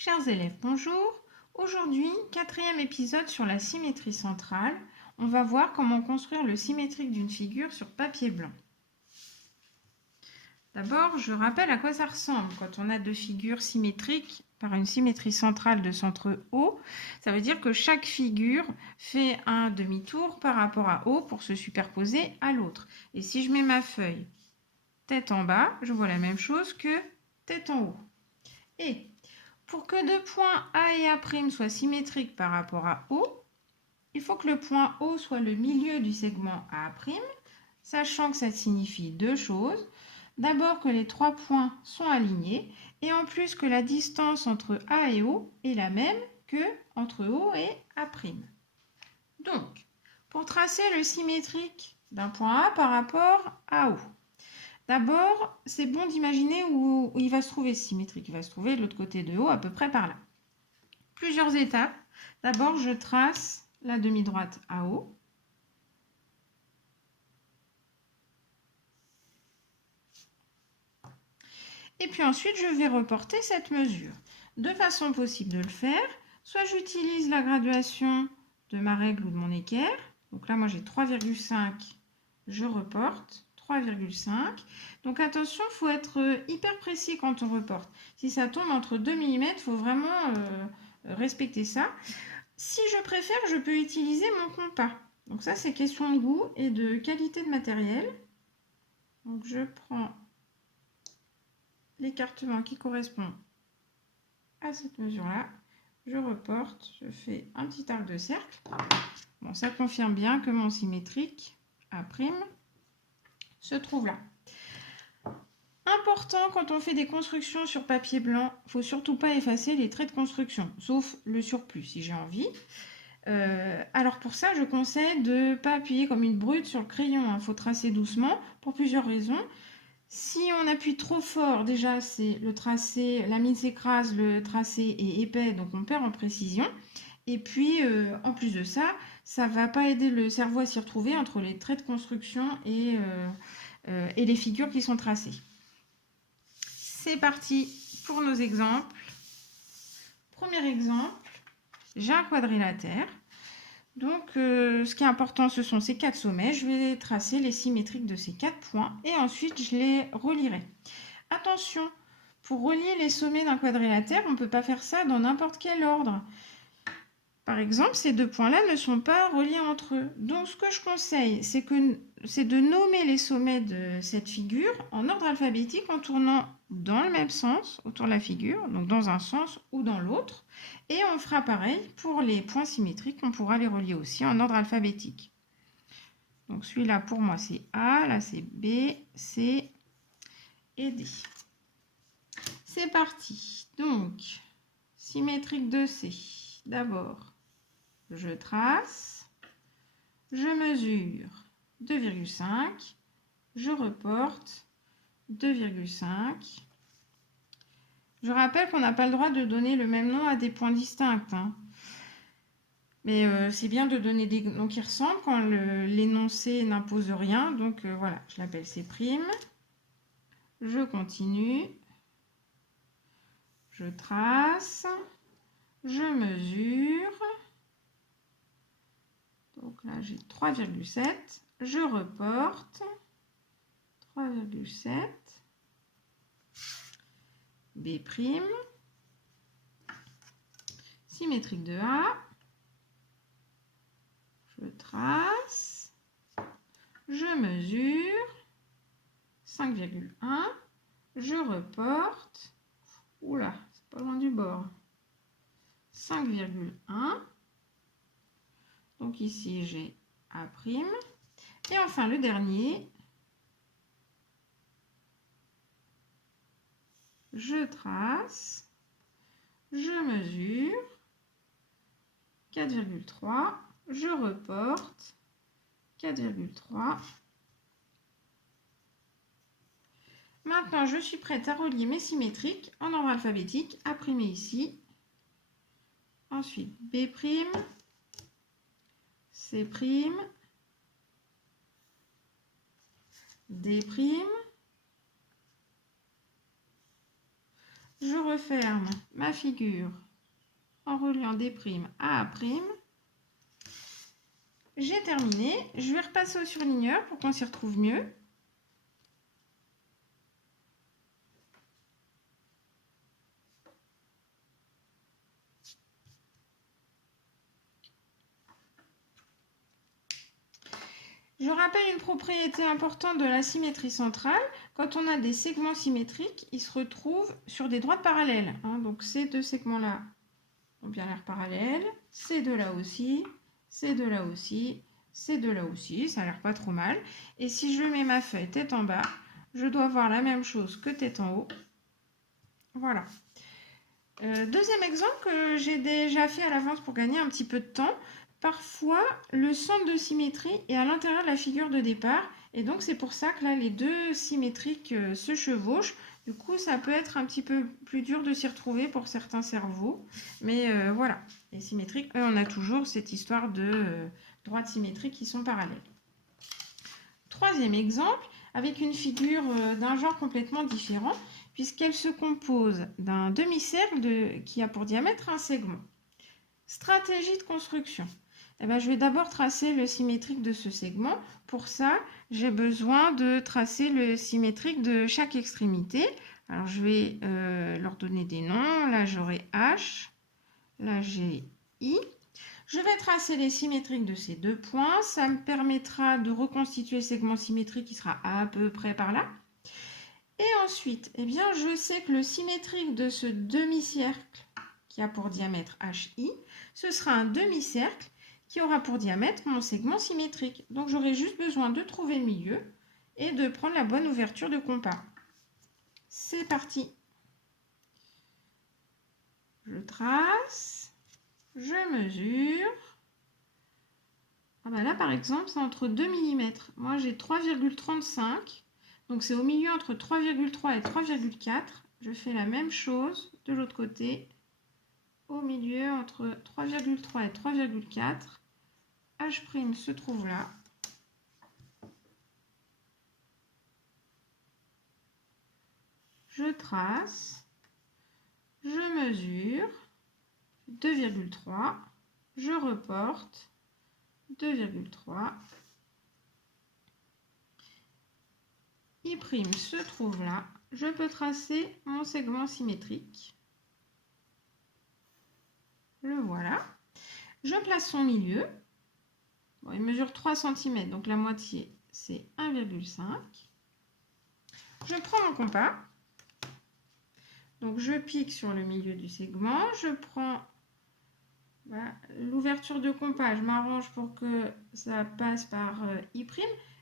Chers élèves, bonjour. Aujourd'hui, quatrième épisode sur la symétrie centrale. On va voir comment construire le symétrique d'une figure sur papier blanc. D'abord, je rappelle à quoi ça ressemble quand on a deux figures symétriques par une symétrie centrale de centre O. Ça veut dire que chaque figure fait un demi-tour par rapport à O pour se superposer à l'autre. Et si je mets ma feuille tête en bas, je vois la même chose que tête en haut. Et pour que deux points A et A' soient symétriques par rapport à O, il faut que le point O soit le milieu du segment A', sachant que ça signifie deux choses. D'abord que les trois points sont alignés et en plus que la distance entre A et O est la même que entre O et A'. Donc, pour tracer le symétrique d'un point A par rapport à O, d'abord, c'est bon d'imaginer où il va se trouver ce symétrique. Il va se trouver de l'autre côté de O, à peu près par là. Plusieurs étapes. D'abord, je trace la demi-droite à O. Et puis ensuite, je vais reporter cette mesure. Deux façons possibles de le faire. Soit j'utilise la graduation de ma règle ou de mon équerre. Donc là, moi, j'ai 3,5. Je reporte 3,5. Donc attention, il faut être hyper précis quand on reporte. Si ça tombe entre 2 mm, il faut vraiment respecter ça. Si je préfère, je peux utiliser mon compas. Donc ça, c'est question de goût et de qualité de matériel. Donc je prends l'écartement qui correspond à cette mesure-là. Je reporte, je fais un petit arc de cercle. Bon, ça confirme bien que mon symétrique A' se trouve là. Important quand on fait des constructions sur papier blanc, il ne faut surtout pas effacer les traits de construction, sauf le surplus si j'ai envie. Alors pour ça, je conseille de ne pas appuyer comme une brute sur le crayon. Il faut tracer doucement pour plusieurs raisons. Si on appuie trop fort, déjà c'est le tracé, la mine s'écrase, le tracé est épais, donc on perd en précision. Et puis en plus de ça, ça ne va pas aider le cerveau à s'y retrouver entre les traits de construction et les figures qui sont tracées. C'est parti pour nos exemples. Premier exemple, j'ai un quadrilatère. Donc, ce qui est important, ce sont ces quatre sommets. Je vais tracer les symétriques de ces quatre points et ensuite, je les relierai. Attention, pour relier les sommets d'un quadrilatère, on ne peut pas faire ça dans n'importe quel ordre. Par exemple, ces deux points-là ne sont pas reliés entre eux. Donc, ce que je conseille, c'est de nommer les sommets de cette figure en ordre alphabétique en tournant dans le même sens autour de la figure, donc dans un sens ou dans l'autre. Et on fera pareil pour les points symétriques, on pourra les relier aussi en ordre alphabétique. Donc celui-là, pour moi, c'est A, là c'est B, C et D. C'est parti. Donc, symétrique de C. D'abord, je trace, je mesure 2,5, je reporte 2,5. Je rappelle qu'on n'a pas le droit de donner le même nom à des points distincts. Mais c'est bien de donner des noms qui ressemblent quand l'énoncé n'impose rien. Donc voilà, je l'appelle C'. Je continue. Je trace. Je mesure. Donc là, j'ai 3,7. Je reporte. 3,7. B'. Symétrique de A. Je trace. Je mesure. 5,1. Je reporte. Oula, c'est pas loin du bord. 5,1. Donc ici, j'ai A'. Et enfin, le dernier. Je trace. Je mesure. 4,3. Je reporte. 4,3. Maintenant, je suis prête à relier mes symétriques en ordre alphabétique, A' ici. Ensuite, B', C', D', Je referme ma figure en reliant des primes à A'. J'ai terminé. Je vais repasser au surligneur pour qu'on s'y retrouve mieux. Je rappelle une propriété importante de la symétrie centrale. Quand on a des segments symétriques, ils se retrouvent sur des droites parallèles. Donc ces deux segments-là ont bien l'air parallèles. Ces deux-là aussi. Ces deux-là aussi. Ces deux-là aussi. Ça a l'air pas trop mal. Et si je mets ma feuille tête en bas, je dois voir la même chose que tête en haut. Voilà. Deuxième exemple que j'ai déjà fait à l'avance pour gagner un petit peu de temps. Parfois, le centre de symétrie est à l'intérieur de la figure de départ. Et donc, c'est pour ça que là, les deux symétriques se chevauchent. Du coup, ça peut être un petit peu plus dur de s'y retrouver pour certains cerveaux. Mais voilà, les symétriques, on a toujours cette histoire de droites symétriques qui sont parallèles. Troisième exemple, avec une figure d'un genre complètement différent, puisqu'elle se compose d'un demi-cercle qui a pour diamètre un segment. Stratégie de construction. Je vais d'abord tracer le symétrique de ce segment. Pour ça, j'ai besoin de tracer le symétrique de chaque extrémité. Alors, je vais leur donner des noms. Là, j'aurai H. Là, j'ai I. Je vais tracer les symétriques de ces deux points. Ça me permettra de reconstituer le segment symétrique qui sera à peu près par là. Et ensuite, je sais que le symétrique de ce demi-cercle qui a pour diamètre HI, ce sera un demi-cercle qui aura pour diamètre mon segment symétrique. Donc, j'aurai juste besoin de trouver le milieu et de prendre la bonne ouverture de compas. C'est parti. Je trace, je mesure. Là, par exemple, c'est entre 2 mm. Moi, j'ai 3,35. Donc, c'est au milieu entre 3,3 et 3,4. Je fais la même chose de l'autre côté. Au milieu entre 3,3 et 3,4. H' se trouve là. Je trace. Je mesure. 2,3. Je reporte. 2,3. I' se trouve là. Je peux tracer mon segment symétrique. Le voilà. Je place son milieu. Bon, il mesure 3 cm, donc la moitié, c'est 1,5. Je prends mon compas. Donc, je pique sur le milieu du segment. Je prends l'ouverture de compas. Je m'arrange pour que ça passe par I'.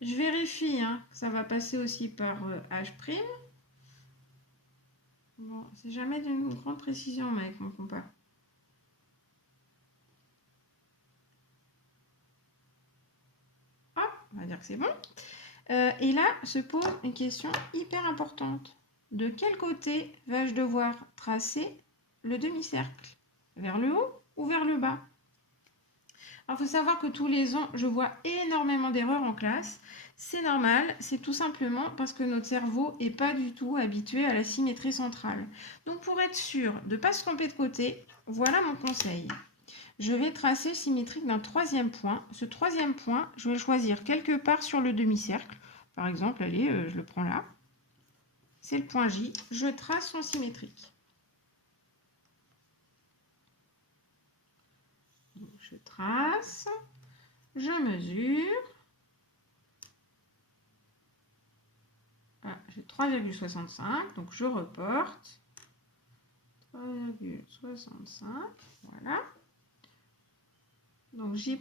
Je vérifie que ça va passer aussi par H'. Bon, c'est jamais d'une grande précision mais avec mon compas. On va dire que c'est bon. Et là se pose une question hyper importante. De quel côté vais-je devoir tracer le demi-cercle? Vers le haut ou vers le bas? Alors, il faut savoir que tous les ans, je vois énormément d'erreurs en classe. C'est normal, c'est tout simplement parce que notre cerveau n'est pas du tout habitué à la symétrie centrale. Donc, pour être sûr de ne pas se tromper de côté, voilà mon conseil. Je vais tracer le symétrique d'un troisième point. Ce troisième point, je vais le choisir quelque part sur le demi-cercle. Par exemple, allez, je le prends là. C'est le point J. Je trace son symétrique. Donc, je trace, je mesure. J'ai 3,65, donc je reporte. 3,65, voilà. Donc J'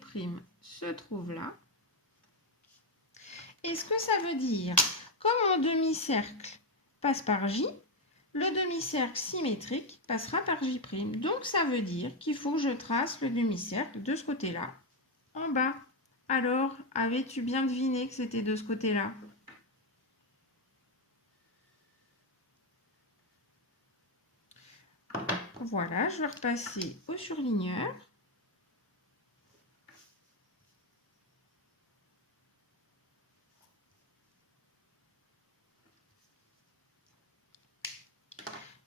se trouve là. Et ce que ça veut dire, comme mon demi-cercle passe par J, le demi-cercle symétrique passera par J'. Donc ça veut dire qu'il faut que je trace le demi-cercle de ce côté-là, en bas. Alors, avais-tu bien deviné que c'était de ce côté-là? Voilà, je vais repasser au surligneur.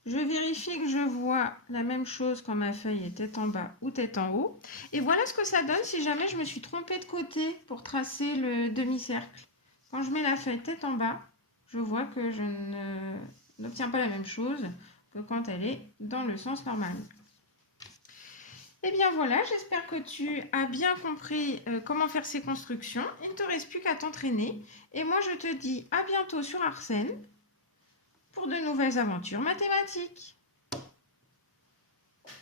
Je Je vérifie que je vois la même chose quand ma feuille est tête en bas ou tête en haut. Et voilà ce que ça donne si jamais je me suis trompée de côté pour tracer le demi-cercle. Quand je mets la feuille tête en bas, je vois que je n'obtiens pas la même chose que quand elle est dans le sens normal. Et bien voilà, j'espère que tu as bien compris comment faire ces constructions. Il ne te reste plus qu'à t'entraîner. Et moi, je te dis à bientôt sur Arsène pour de nouvelles aventures mathématiques.